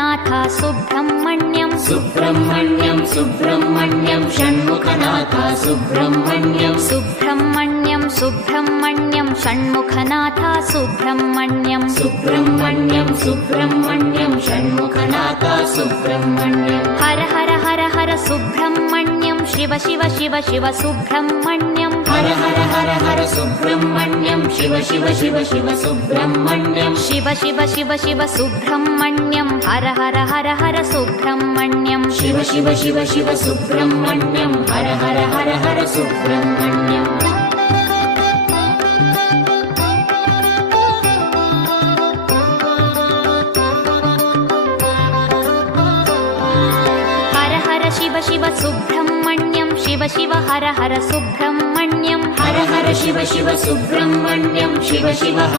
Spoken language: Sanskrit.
षण्मुखनाथ सुब्रह्मण्यं सुब्रह्मण्यं सुब्रह्मण्यं षण्मुखनाथ सुब्रह्मण्यं सुब्रह्मण्यं सुब्रह्मण्यं षण्मुखनाथ सुब्रह्मण्यं सुब्रह्मण्यं सुब्रह्मण्यं षण्मुखनाथ सुब्रह्मण्यं हर हर हर हर सुब्रह्मण्यं शिव शिव शिव शिव सुब्रह्मण्यं हर हर हर हर सुब्रह्मण्यं शिव शिव शिव शिव सुब्रह्मण्यं शिव शिव शिव शिव सुब्रह्मण्यं हर हर हर हर सुब्रह्मण्यं शिव शिव शिव शिव सुब्रह्मण्यं हर हर हर हर सुब्रह्मण्यं हर हर शिव शिव सुब्रह्मण्यं शिव शिव हर हर सुब्रह्मण्यं हर हर शिव शिव सुब्रह्मण्यं शिव शिव